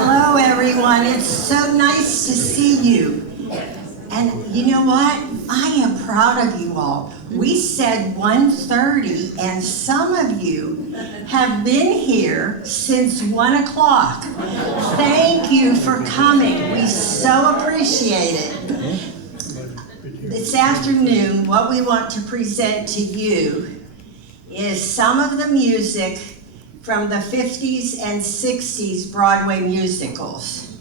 Hello, everyone. It's so nice to see you. And you know what? I am proud of you all. We said 1:30, and some of you have been here since 1 o'clock. Thank you for coming. We so appreciate it. This afternoon, what we want to present to you is some of the music from the 50s and 60s Broadway musicals.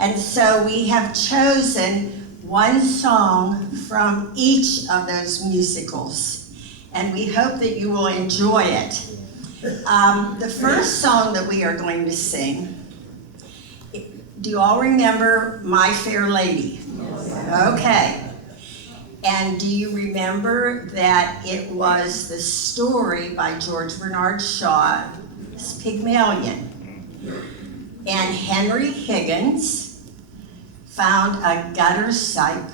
And so we have chosen one song from each of those musicals, and we hope that you will enjoy it. The first song that we are going to sing, do you all remember My Fair Lady? Okay. And do you remember that it was the story by George Bernard Shaw's Pygmalion? And Henry Higgins found a gutter sype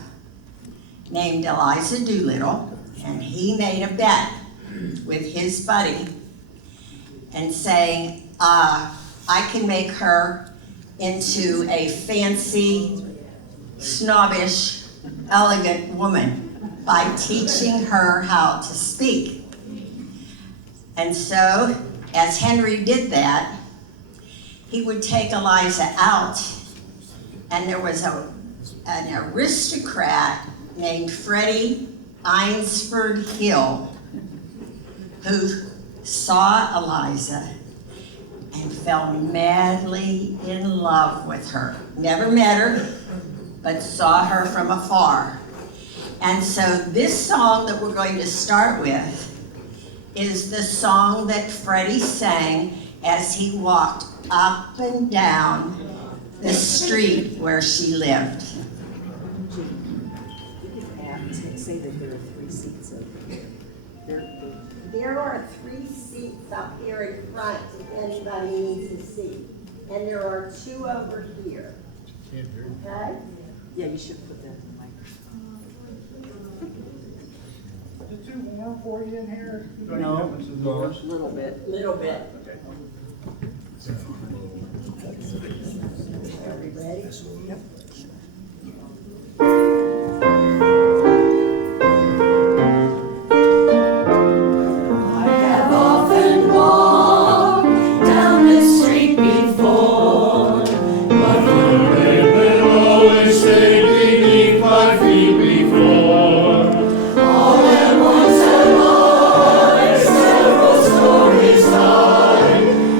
named Eliza Doolittle, and he made a bet with his buddy and saying, I can make her into a fancy, snobbish, elegant woman by teaching her how to speak. And so, as Henry did that, he would take Eliza out, and there was an aristocrat named Freddie Eynsford Hill who saw Eliza and fell madly in love with her. Never met her, but saw her from afar. And so this song that we're going to start with is the song that Freddie sang as he walked up and down the street where she lived. Say that there are 3 seats over here. There are 3 seats up here in front if anybody needs a seat. And there are 2 over here. Okay? Yeah, you should put that in the microphone. Is it too warm for you in here? No, a little bit. Little bit. Okay. Are we ready? Yep.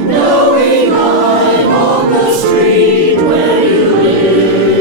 Knowing I'm on the street where you live.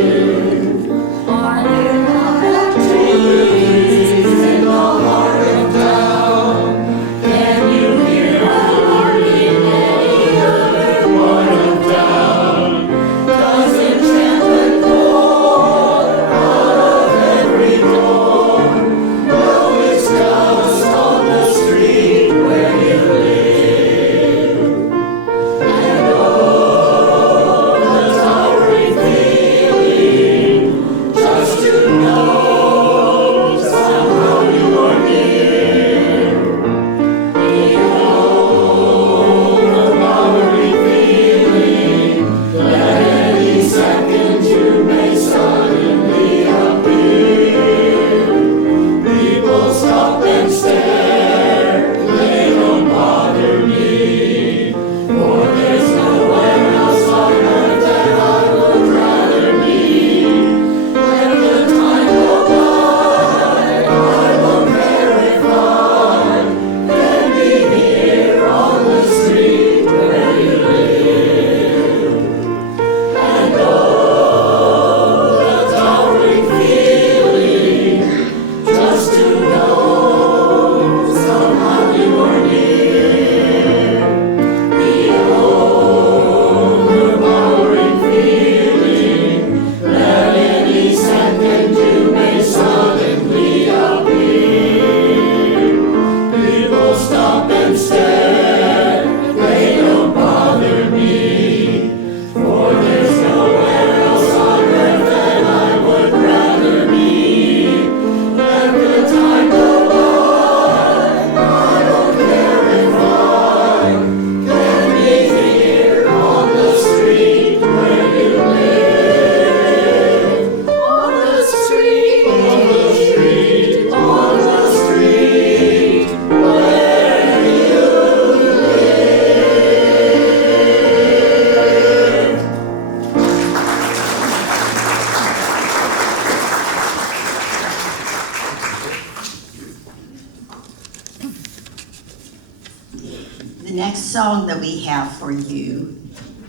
song that we have for you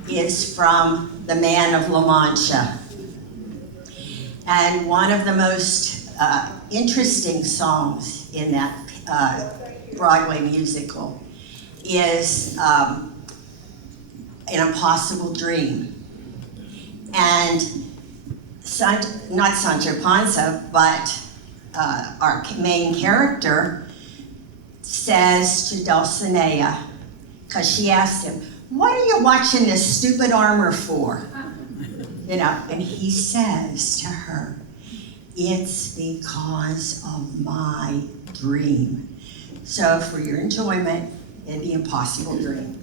is from the Man of La Mancha. And one of the most interesting songs in that Broadway musical is An Impossible Dream. And not Sancho Panza, but our main character says to Dulcinea, because she asked him, "What are you watching this stupid armor for?" You know, and he says to her, "It's because of my dream." So for your enjoyment, in The Impossible Dream.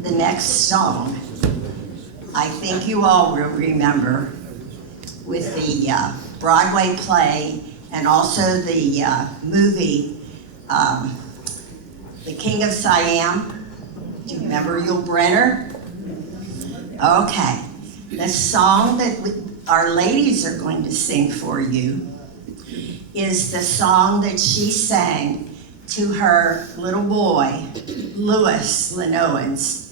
The next song, I think you all will remember, with the Broadway play and also the movie, The King of Siam. Do you remember Yul Brynner? Okay. The song that our ladies are going to sing for you is the song that she sang to her little boy, Louis Lenoans,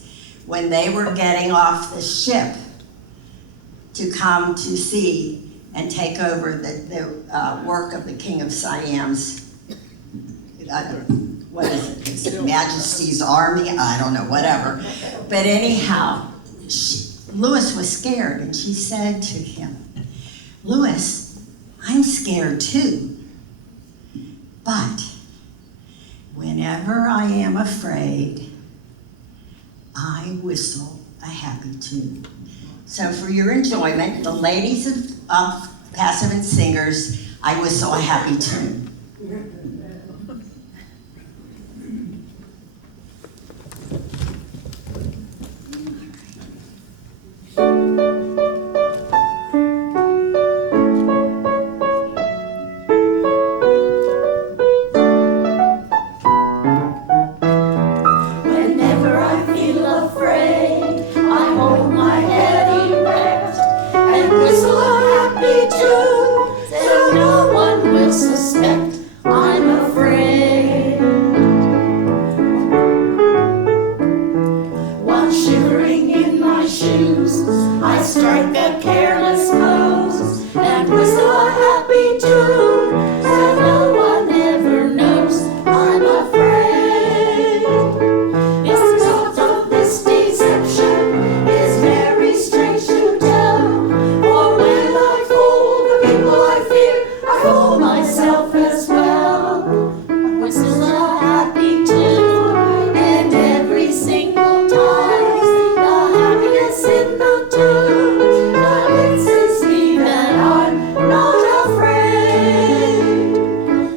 when they were getting off the ship to come to see and take over the work of the King of Siam's, what is it, His Majesty's Army? I don't know, whatever. But anyhow, Louis was scared, and she said to him, Louis, I'm scared too. But whenever I am afraid, I whistle a happy tune. So for your enjoyment, the ladies of Passavant Singers, I whistle a happy tune. Whenever I feel afraid, I hold my head erect and whistle a happy tune, so no one will suspect I'm afraid. While shivering in my shoes, I strike a careless pose and whistle a happy tune, so no one ever knows I'm afraid. It's the result of this deception is very strange to tell. For when I fool the people I fear, I fool myself as well. I whistle a happy tune, and every single time the happiness in the tune convinces me that I'm not afraid.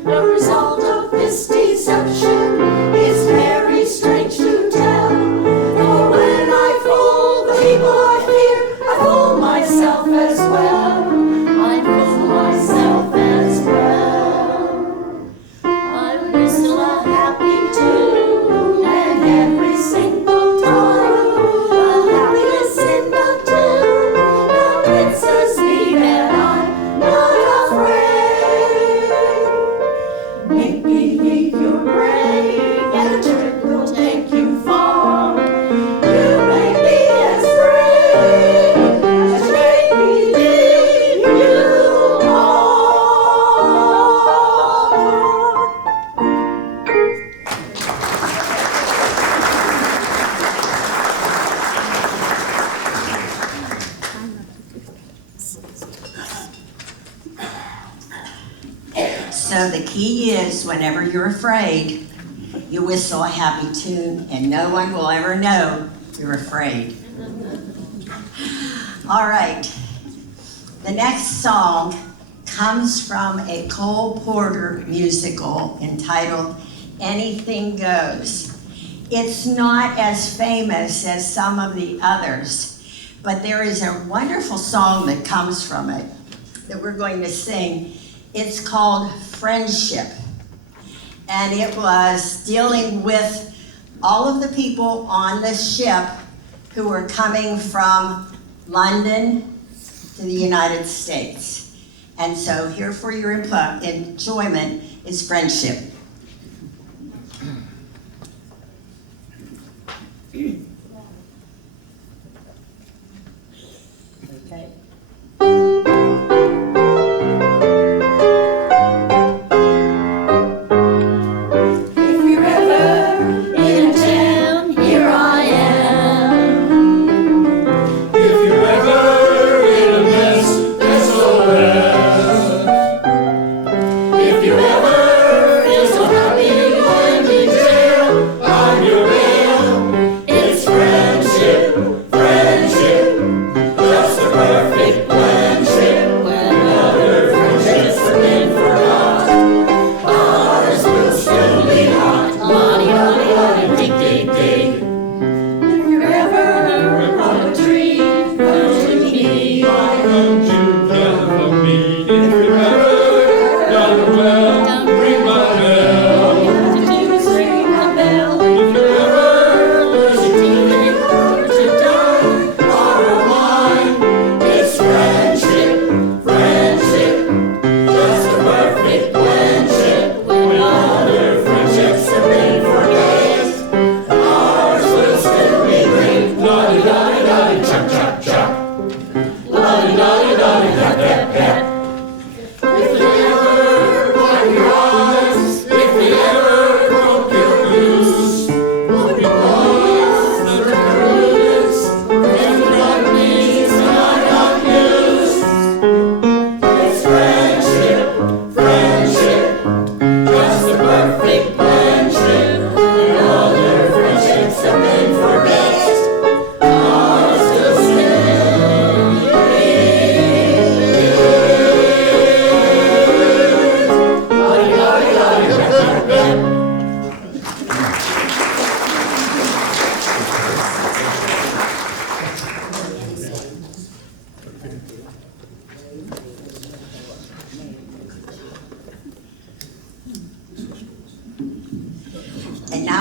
The result of this deception is very strange to tell. For when I fool the people I fear, I fool myself as well. I fool myself as well. I whistle a happy tune, and every single time the happiness in the tune convinces me that I'm not afraid. Make believe you're brave, and a trick will take you far. You may be as brave as you make believe you are. So the key is, whenever you're afraid, you whistle a happy tune, and no one will ever know you're afraid. All right. The next song comes from a Cole Porter musical entitled Anything Goes. It's not as famous as some of the others, but there is a wonderful song that comes from it that we're going to sing. It's called Friendship, and it was dealing with all of the people on the ship who were coming from London to the United States. And so here for your enjoyment is Friendship. Okay. If you're ever in a jam, here I am. If you're ever in a mess, there's no rest. If you ever feel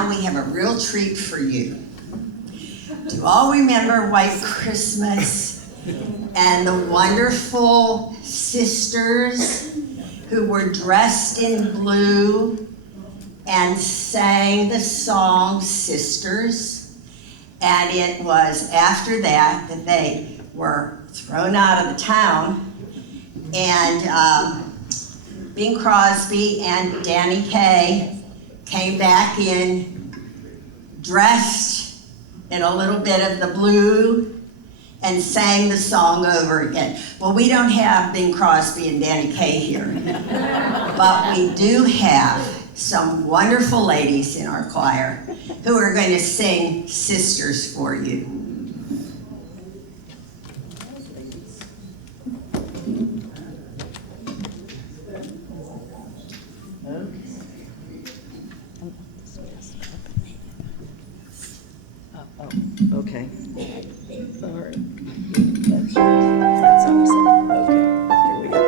now we have a real treat for you. Do you all remember White Christmas and the wonderful sisters who were dressed in blue and sang the song Sisters? And it was after that that they were thrown out of the town, and Bing Crosby and Danny Kaye came back in, dressed in a little bit of the blue, and sang the song over again. Well, we don't have Bing Crosby and Danny Kaye here, but we do have some wonderful ladies in our choir who are going to sing Sisters for you. Okay. All right. That's awesome. Okay, here we go.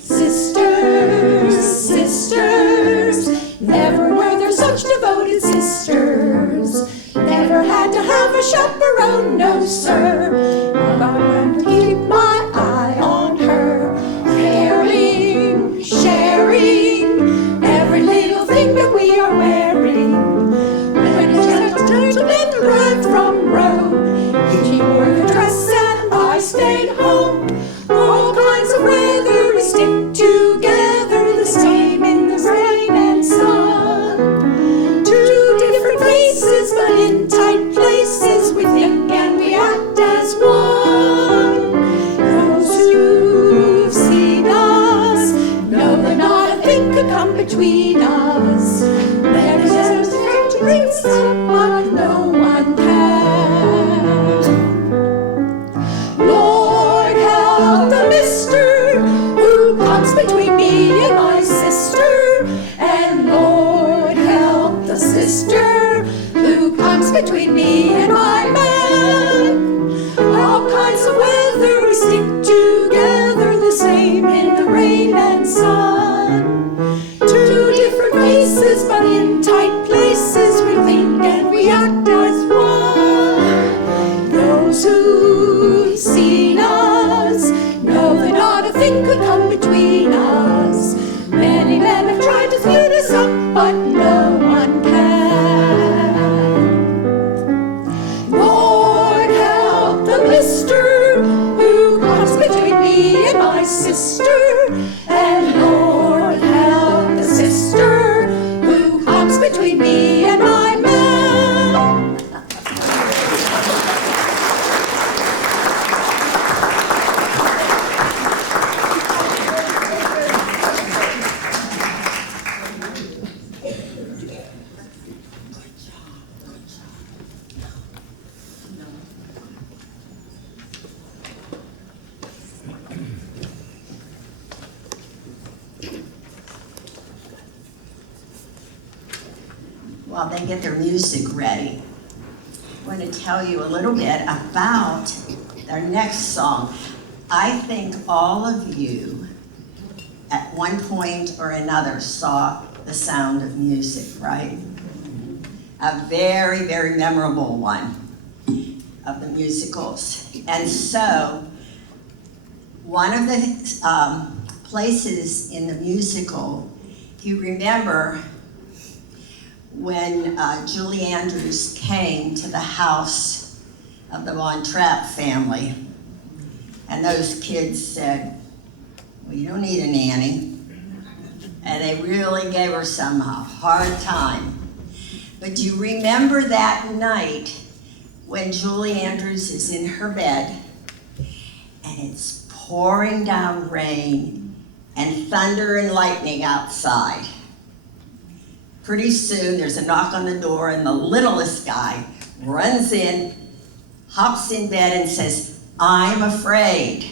Sisters, sisters, never were there such devoted sisters. Never had to have a chaperone, no sir. I want to keep my eye on her, caring, sharing every little thing that we are wearing. When it's gentlemen arrived from Rome, she wore the dress and I stayed home. All kinds of weather we stick together, the same in the rain and sun. Two different faces, but in tight places, we think and we act as one. Those who've seen us know that not a thing could come between us. There's a to bring us up, but no one can. Lord, help the mister who comes between me and my sister. And Lord, help the sister who comes between me and my man. All kinds of weather we stick together, the same in the rain and sun. Two different faces, but in tight places, we think and we act as one. Those who've seen us know that not a thing could come between us. Many men have tried to split us up, but no one can. Lord, help the mister who comes between me and my sister. And Lord, help the sister who comes between me and my man. While they get their music ready, I want to tell you a little bit about their next song. I think all of you at one point or another saw The Sound of Music, right? A very, very memorable one of the musicals. And so, one of the places in the musical, you remember when Julie Andrews came to the house of the Von Trapp family, and those kids said, well, you don't need a nanny. And they really gave her some hard time. But do you remember that night when Julie Andrews is in her bed and it's pouring down rain and thunder and lightning outside? Pretty soon there's a knock on the door and the littlest guy runs in, hops in bed and says, I'm afraid.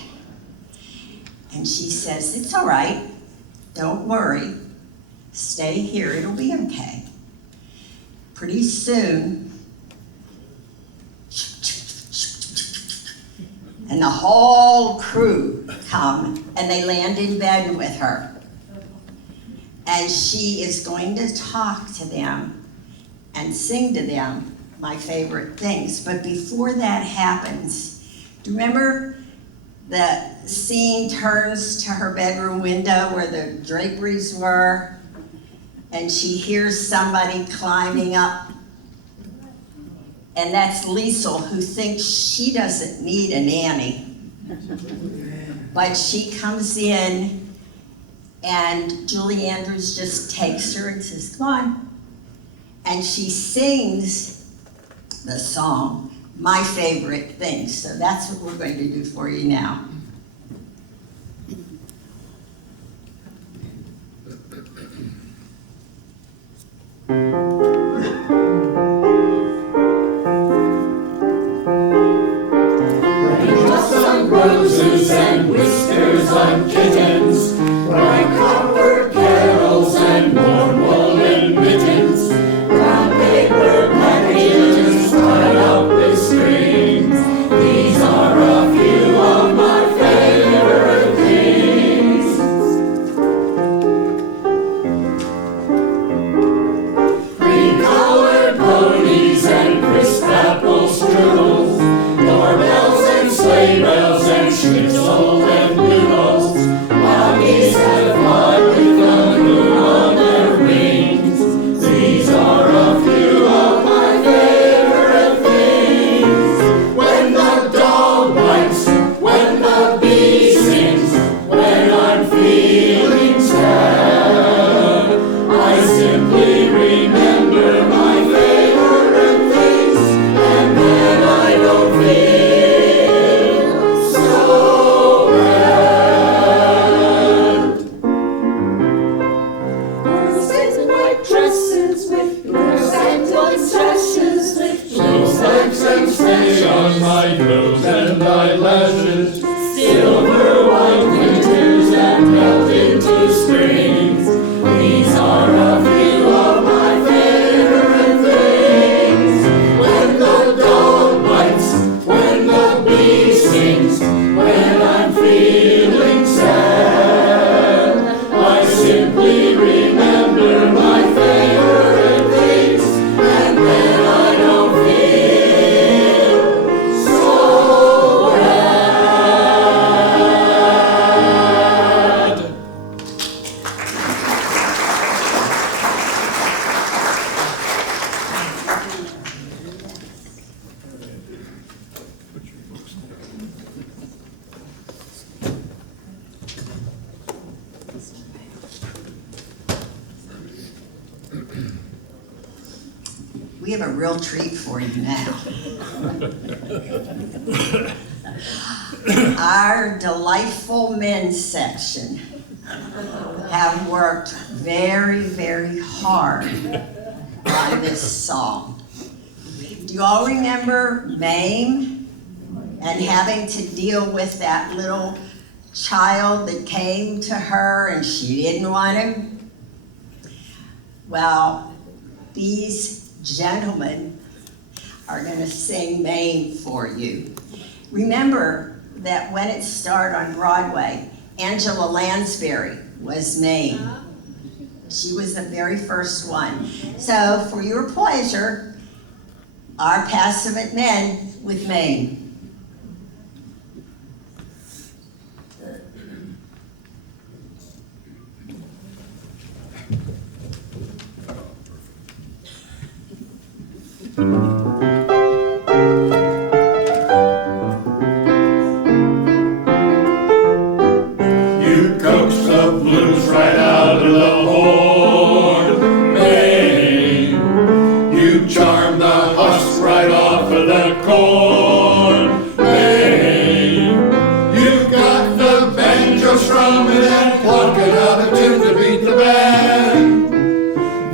And she says, it's all right, don't worry, stay here, it'll be okay. Pretty soon, and the whole crew come and they land in bed with her. and she is going to talk to them and sing to them my favorite things. But before that happens, do you remember the scene turns to her bedroom window where the draperies were, and she hears somebody climbing up? And that's Liesel, who thinks she doesn't need a nanny. But she comes in, and Julie Andrews just takes her and says, come on. And she sings the song, My Favorite Things. So that's what we're going to do for you now. Roses and whiskers on kittens, bright copper carols and warm woolen mittens, brown paper packages tied up with strings. These are a few of my favorite things. Cream-colored ponies and crisp apple strudels, doorbells and sleigh bells and schnitzel and noodles, while geese that fly with the moon on their wings. These are a few of my favorite things. When the dog bites, when the bee sings, when I'm feeling sad, I simply remember my favorite things, and then I don't feel so bad. Girls in white dresses with girls and white sashes with Snowflakes and stay on my nose and eyelashes, silver white winters and melt into springs. These are a few of my favorite things. When the dog bites, when the bee sings, when I'm feeling sad, I simply remember my favorite things, and then I don't feel so bad. We have a real treat for you now. Our delightful men's section have worked very, very hard on this song. Do you all remember Mame and having to deal with that little child that came to her and she didn't want him? Well, these gentlemen are going to sing Mame for you. Remember that when it started on Broadway, Angela Lansbury was Mame. She was the very first one. So for your pleasure, our Passavant men with Mame. you coax the blues right out of the horn, Maine. You charm the husk right off of the corn, Maine. You've got the banjo strumming and plucking out a tune to beat the band.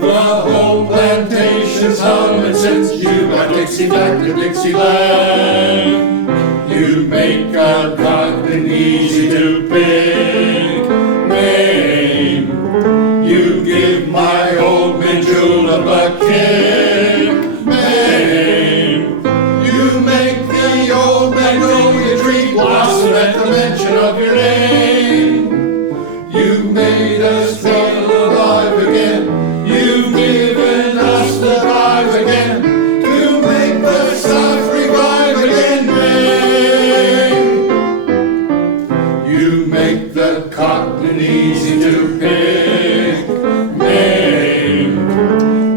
The whole plantation's humming since you got Dixie back to Dixieland. You make a cotton easy to pick, Maine. You give my old man Julep a kick, Maine. You make the old magnolia tree blossom at the mention of your name. You made us feel alive make the cotton easy to pick. May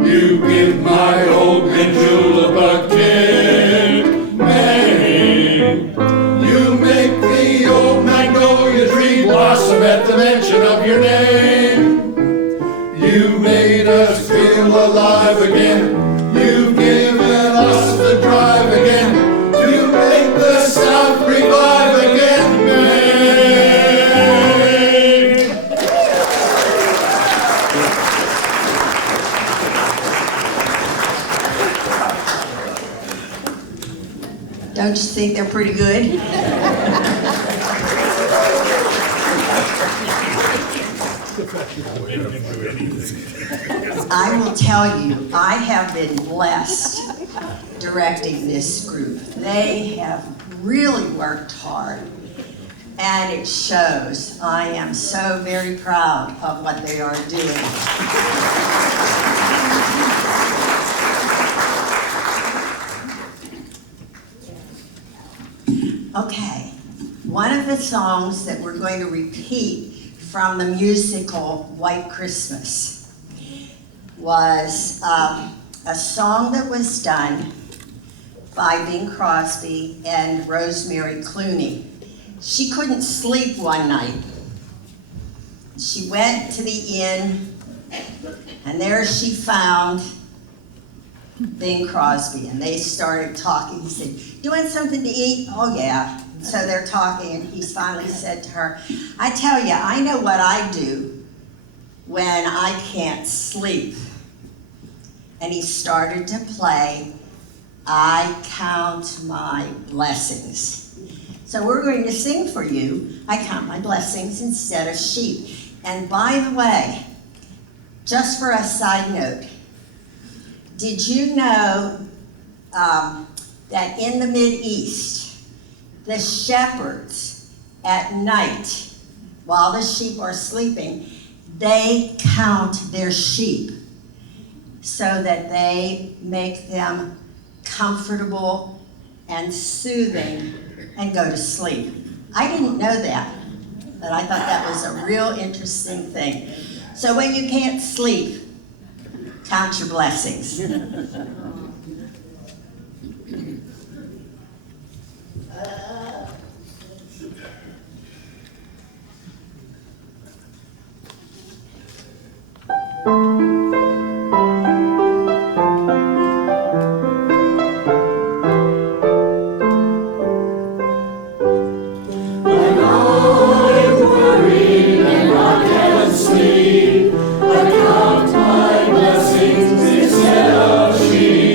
you give my old mint julep a kick. May you make the old magnolia tree blossom at the mention of your name. You made us feel alive again. You've given us the drive again to make the South revive again. May. Don't you think they're pretty good? I will tell you, I have been blessed directing this group. They have really worked hard, and it shows. I am so very proud of what they are doing. Okay, one of the songs that we're going to repeat from the musical White Christmas was a song that was done by Bing Crosby and Rosemary Clooney. She couldn't sleep one night. She went to the inn, and there she found Bing Crosby, and they started talking. He said, "You want something to eat?" "Oh, yeah." So they're talking, and he finally said to her, "I tell you, I know what I do when I can't sleep." And he started to play, "I Count My Blessings." So we're going to sing for you, "I Count My Blessings" instead of sheep. And by the way, just for a side note, did you know that in the Mideast, the shepherds at night, while the sheep are sleeping, they count their sheep so that they make them comfortable and soothing and go to sleep. I didn't know that, but I thought that was a real interesting thing. So when you can't sleep, count your blessings. Sleep, I count my blessings instead of sheep.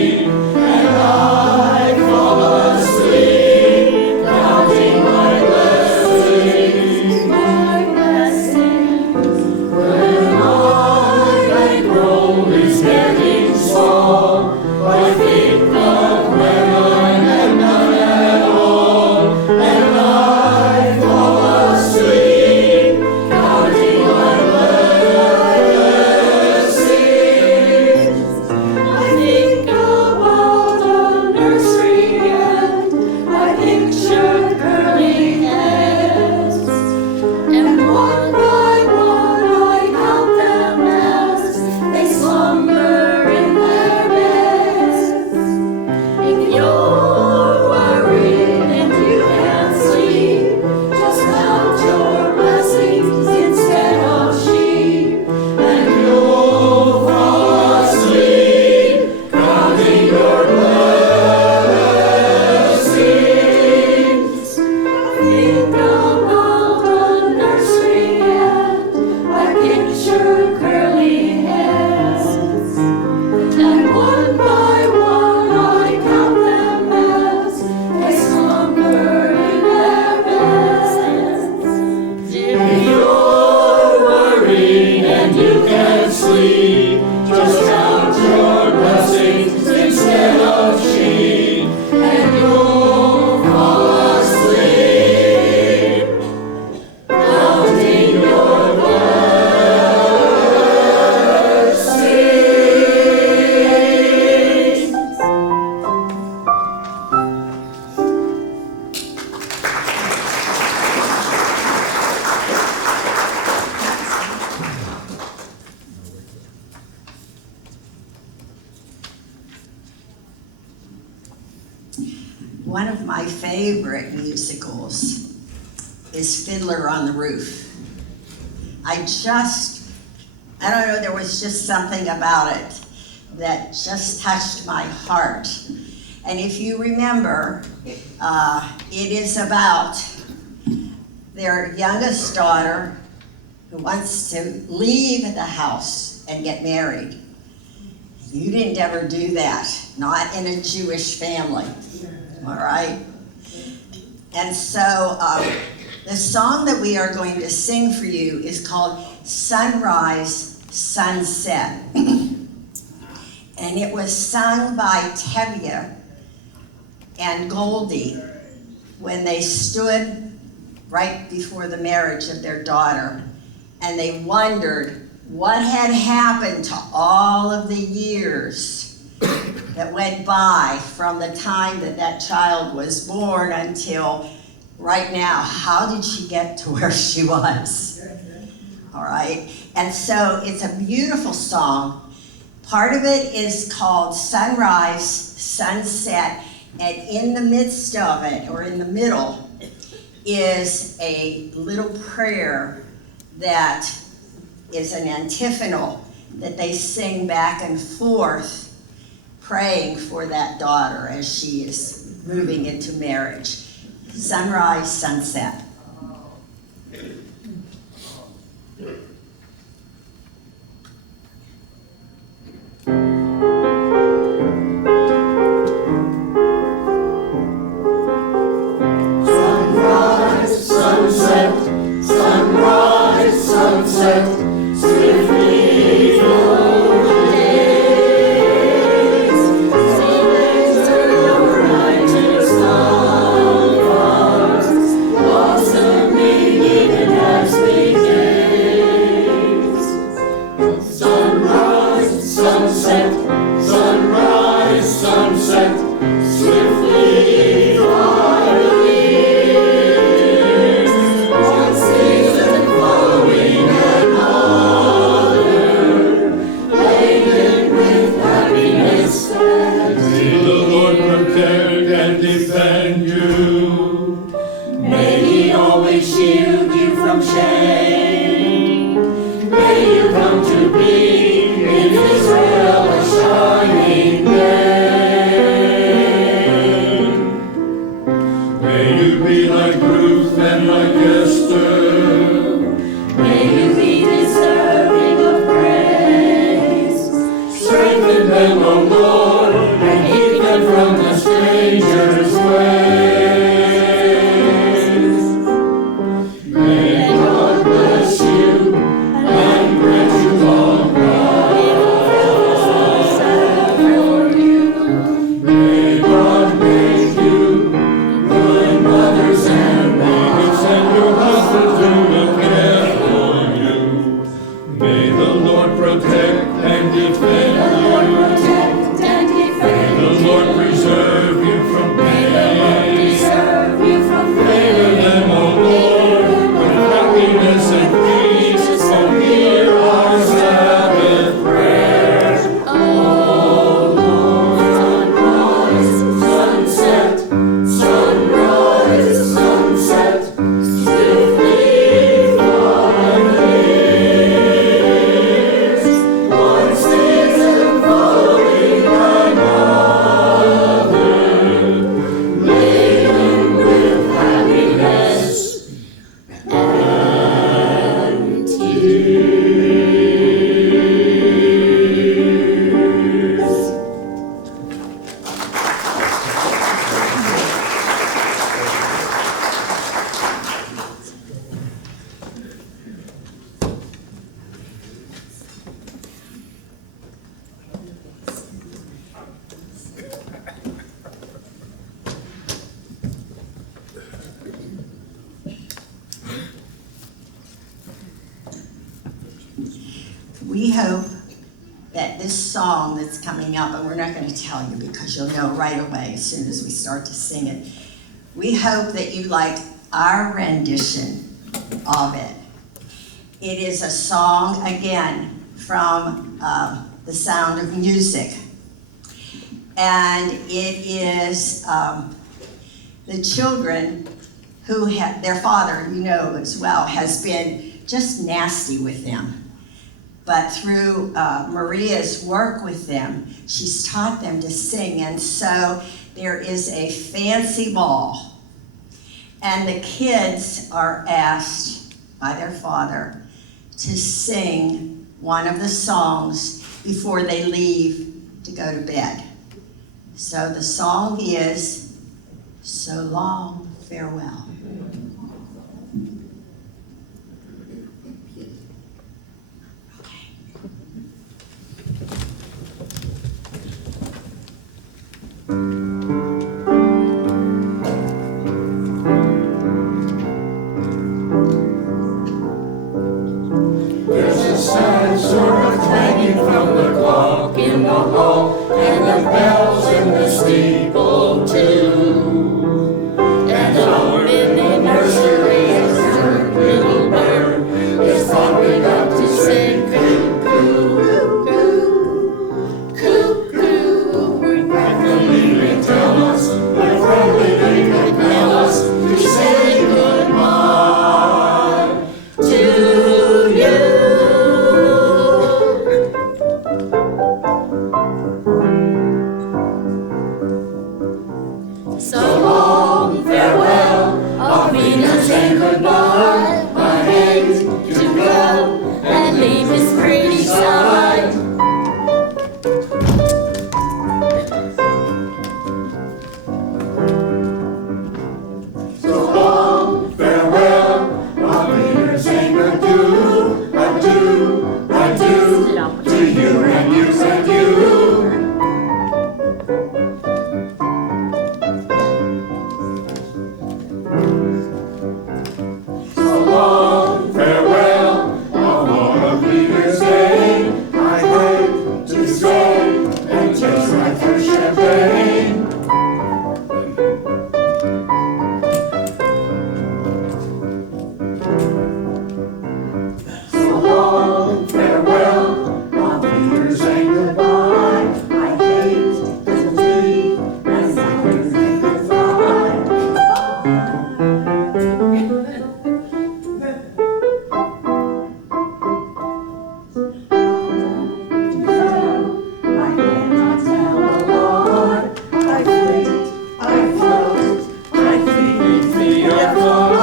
favorite musicals is Fiddler on the Roof. I don't know, there was just something about it that just touched my heart. And if you remember, it is about their youngest daughter who wants to leave the house and get married. You didn't ever do that, not in a Jewish family, all right? And so the song that we are going to sing for you is called Sunrise, Sunset. And it was sung by Tevye and Goldie when they stood right before the marriage of their daughter, and they wondered what had happened to all of the years that went by from the time that that child was born until right now. How did she get to where she was? All right, and so it's a beautiful song. Part of it is called Sunrise, Sunset, and in the midst of it, or in the middle, is a little prayer that is an antiphonal that they sing back and forth, praying for that daughter as she is moving into marriage. Sunrise, sunset. Sunrise, sunset, sunrise, sunset, swiftly go the days. Seasons are brighter stars, blossoming even as we gaze. Sunrise, sunset, sunrise, sunset, swiftly fly the years. One season following another, laden with happiness and May the Lord protect and defend you. may He always shield you from shame. May you come to be in Israel a shining name. May you be like Ruth and like Esther. May you be deserving of praise. Strengthen them, O Lord, And keep them from the stranger's ways. May God bless you and grant you long life for you. May God make you good mothers and wives, and your husbands who will care for you. May the Lord protect and defend you. Protect and May defend the Lord preserve you from pain. preserve you from Favor them, O Lord, with happiness and peace. Oh, hear our Sabbath prayer. Oh Lord, sunrise, sunset, sunrise, sunset, swiftly fly the years. One season following another, laden with happiness and tears. We hope that this song that's coming up, and we're not going to tell you because you'll know right away as soon as we start to sing it. We hope that you like our rendition of it. It is a song, again, from The Sound of Music. And it is the children who had, their father, you know as well, has been just nasty with them. But through Maria's work with them, she's taught them to sing. And so there is a fancy ball. And the kids are asked by their father to sing one of the songs before they leave to go to bed. So the song is So Long, Farewell. There's a sad sort of clanging from the clock in the hall, and the bells in the steeple too. And our little nursery has turned little bird is popping up to sing cuckoo, cuckoo. Regretfully they tell us, but probably they compel us to say goodbye to you. So long, farewell, auf Wiedersehen, goodbye. I hate to go and leave this pretty side. So long, farewell, auf Wiedersehen, adieu, adieu, adieu, to you and you and you. So long, farewell, auf Wiedersehen. I hate to stay and taste my first champagne. So long, farewell, auf Wiedersehen, goodbye. I hate to leave and say goodbye. I cannot tell a lie. I flit, I float, I flee, I fly.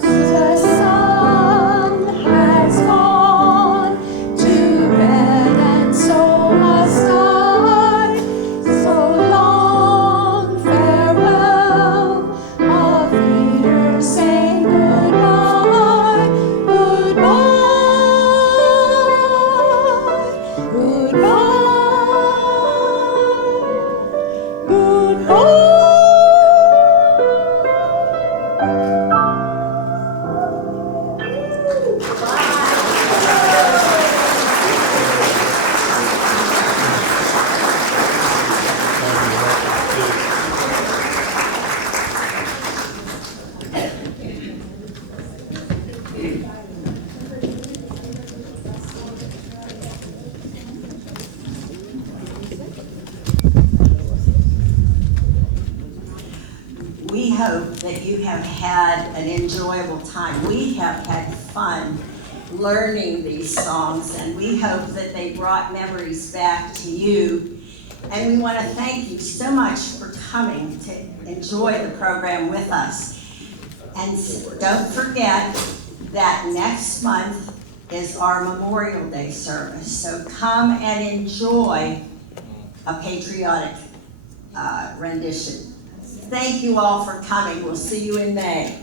The sun has gone to bed, and so must I. So long, farewell, auf Wiedersehen, goodbye, goodbye, goodbye, goodbye. We hope that you have had an enjoyable time. We have had fun learning these songs, and we hope that they brought memories back to you. And we want to thank you so much for coming to enjoy the program with us. And don't forget that next month is our Memorial Day service. So come and enjoy a patriotic rendition. Thank you all for coming. We'll see you in May.